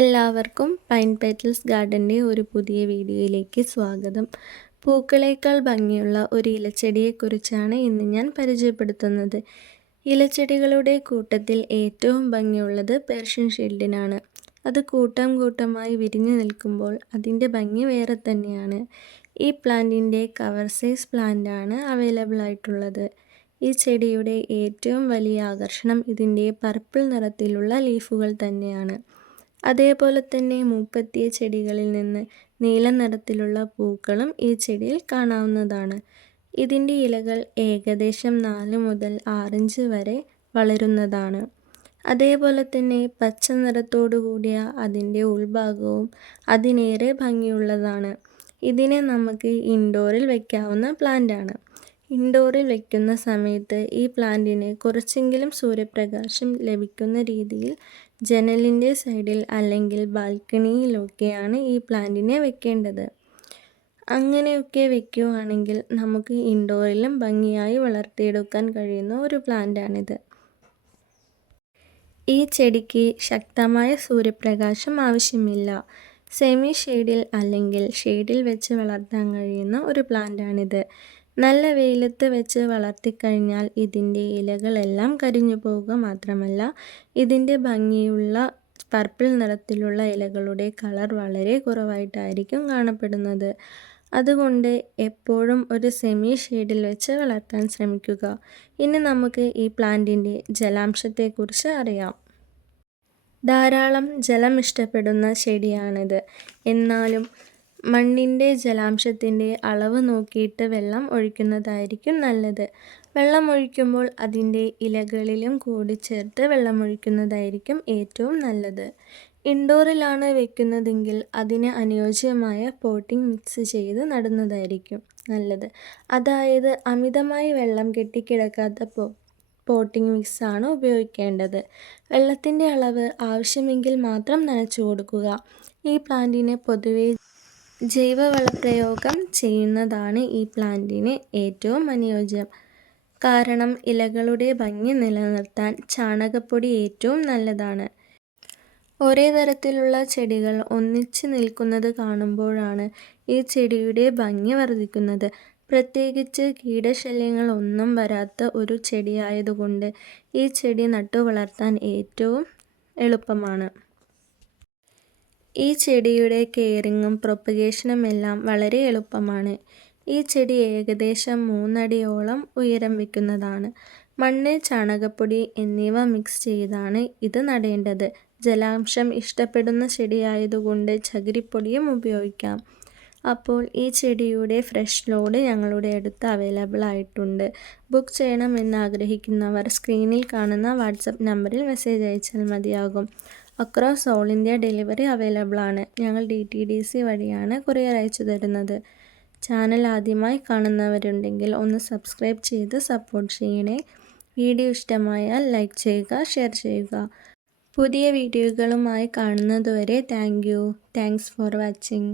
എല്ലാവർക്കും pine petals ഗാർഡൻ്റെ ഒരു പുതിയ വീഡിയോയിലേക്ക് സ്വാഗതം. പൂക്കളേക്കാൾ ഭംഗിയുള്ള ഒരു ഇലച്ചെടിയെക്കുറിച്ചാണ് ഇന്ന് ഞാൻ പരിചയപ്പെടുത്തുന്നത്. ഇലച്ചെടികളുടെ കൂട്ടത്തിൽ ഏറ്റവും ഭംഗിയുള്ളത് പേർഷ്യൻ ഷീൽഡിനാണ്. അത് കൂട്ടം കൂട്ടമായി വിരിഞ്ഞു നിൽക്കുമ്പോൾ അതിൻ്റെ ഭംഗി വേറെ തന്നെയാണ്. ഈ പ്ലാന്റിൻ്റെ കവർ സൈസ് പ്ലാന്റാണ് അവൈലബിൾ ആയിട്ടുള്ളത്. ഈ ചെടിയുടെ ഏറ്റവും വലിയ ആകർഷണം ഇതിൻ്റെ പർപ്പിൾ നിറത്തിലുള്ള ലീഫുകൾ തന്നെയാണ്. അതേപോലെ തന്നെ മൂപ്പെത്തിയ ചെടികളിൽ നിന്ന് നീല നിറത്തിലുള്ള പൂക്കളും ഈ ചെടിയിൽ കാണാവുന്നതാണ്. ഇതിൻ്റെ ഇലകൾ ഏകദേശം 4 മുതൽ 6 ഇഞ്ച് വരെ വളരുന്നതാണ്. അതേപോലെ തന്നെ പച്ച നിറത്തോടു കൂടിയ അതിൻ്റെ ഉൾഭാഗവും അതിനേറെ ഭംഗിയുള്ളതാണ്. ഇതിനെ നമുക്ക് ഇൻഡോറിൽ വയ്ക്കാവുന്ന പ്ലാന്റാണ്. ഇൻഡോറിൽ വയ്ക്കുന്ന സമയത്ത് ഈ പ്ലാന്റിന് കുറച്ചെങ്കിലും സൂര്യപ്രകാശം ലഭിക്കുന്ന രീതിയിൽ ജനലിൻ്റെ സൈഡിൽ അല്ലെങ്കിൽ ബാൽക്കണിയിലൊക്കെയാണ് ഈ പ്ലാന്റിനെ വെക്കേണ്ടത്. അങ്ങനെയൊക്കെ വെക്കുകയാണെങ്കിൽ നമുക്ക് ഇൻഡോറിലും ഭംഗിയായി വളർത്തിയെടുക്കാൻ കഴിയുന്ന ഒരു പ്ലാന്റാണിത്. ഈ ചെടിക്ക് ശക്തമായ സൂര്യപ്രകാശം ആവശ്യമില്ല. സെമി ഷെയ്ഡിൽ അല്ലെങ്കിൽ ഷെയ്ഡിൽ വെച്ച് വളർത്താൻ കഴിയുന്ന ഒരു പ്ലാന്റാണിത്. നല്ല വെയിലത്ത് വെച്ച് വളർത്തിക്കഴിഞ്ഞാൽ ഇതിൻ്റെ ഇലകളെല്ലാം കരിഞ്ഞു പോവുക മാത്രമല്ല, ഇതിൻ്റെ ഭംഗിയുള്ള പർപ്പിൾ നിറത്തിലുള്ള ഇലകളുടെ കളർ വളരെ കുറവായിട്ടായിരിക്കും കാണപ്പെടുന്നത്. അതുകൊണ്ട് എപ്പോഴും ഒരു സെമി ഷെയ്ഡിൽ വെച്ച് വളർത്താൻ ശ്രമിക്കുക. ഇനി നമുക്ക് ഈ പ്ലാന്റിൻ്റെ ജലാംശത്തെക്കുറിച്ച് അറിയാം. ധാരാളം ജലം ഇഷ്ടപ്പെടുന്ന ചെടിയാണിത്. എന്നാലും മണ്ണിൻ്റെ ജലാംശത്തിൻ്റെ അളവ് നോക്കിയിട്ട് വെള്ളം ഒഴിക്കുന്നതായിരിക്കും നല്ലത്. വെള്ളം ഒഴിക്കുമ്പോൾ അതിൻ്റെ ഇലകളിലും കൂടി ചേർത്ത് വെള്ളമൊഴിക്കുന്നതായിരിക്കും ഏറ്റവും നല്ലത്. ഇൻഡോറിലാണ് വെക്കുന്നതെങ്കിൽ അതിന് അനുയോജ്യമായ പോട്ടിംഗ് മിക്സ് ചെയ്ത് നടുന്നതായിരിക്കും നല്ലത്. അതായത് അമിതമായി വെള്ളം കെട്ടിക്കിടക്കാത്ത പോട്ടിംഗ് മിക്സാണ് ഉപയോഗിക്കേണ്ടത്. വെള്ളത്തിൻ്റെ അളവ് ആവശ്യമെങ്കിൽ മാത്രം നനച്ചു കൊടുക്കുക. ഈ പ്ലാന്റിന് പൊതുവെ ജൈവവളപ്രയോഗം ചെയ്യുന്നതാണ് ഈ പ്ലാന്റിന് ഏറ്റവും അനുയോജ്യം. കാരണം ഇലകളുടെ ഭംഗി നിലനിർത്താൻ ചാണകപ്പൊടി ഏറ്റവും നല്ലതാണ്. ഒരേ തരത്തിലുള്ള ചെടികൾ ഒന്നിച്ച് നിൽക്കുന്നത് കാണുമ്പോഴാണ് ഈ ചെടിയുടെ ഭംഗി വർദ്ധിക്കുന്നത്. പ്രത്യേകിച്ച് കീടശല്യങ്ങൾ ഒന്നും വരാത്ത ഒരു ചെടിയായതുകൊണ്ട് ഈ ചെടി നട്ടു വളർത്താൻ ഏറ്റവും എളുപ്പമാണ്. ഈ ചെടിയുടെ കെയറിങ്ങും പ്രൊപ്പഗേഷനും എല്ലാം വളരെ എളുപ്പമാണ്. ഈ ചെടി ഏകദേശം 3 അടിയോളം ഉയരം വയ്ക്കുന്നതാണ്. മണ്ണ്, ചാണകപ്പൊടി എന്നിവ മിക്സ് ചെയ്താണ് ഇത് നടേണ്ടത്. ജലാംശം ഇഷ്ടപ്പെടുന്ന ചെടിയായതുകൊണ്ട് ചകിരിപ്പൊടിയും ഉപയോഗിക്കാം. അപ്പോൾ ഈ ചെടിയുടെ ഫ്രഷ് ലോഡ് ഞങ്ങളുടെ അടുത്ത് അവൈലബിൾ ആയിട്ടുണ്ട്. ബുക്ക് ചെയ്യണമെന്ന് ആഗ്രഹിക്കുന്നവർ സ്ക്രീനിൽ കാണുന്ന വാട്സപ്പ് നമ്പറിൽ മെസ്സേജ് അയച്ചാൽ മതിയാകും. Across all India delivery available ആണ്. ഞങ്ങൾ DTDC വഴിയാണ് കൊറിയർ അയച്ചു തരുന്നത്. ചാനൽ ആദ്യമായി കാണുന്നവരുണ്ടെങ്കിൽ ഒന്ന് സബ്സ്ക്രൈബ് ചെയ്ത് സപ്പോർട്ട് ചെയ്യണേ. വീഡിയോ ഇഷ്ടമായാൽ ലൈക്ക് ചെയ്യുക, ഷെയർ ചെയ്യുക. പുതിയ വീഡിയോകളുമായി കാണുന്നതുവരെ താങ്ക്സ് ഫോർ വാച്ചിങ്.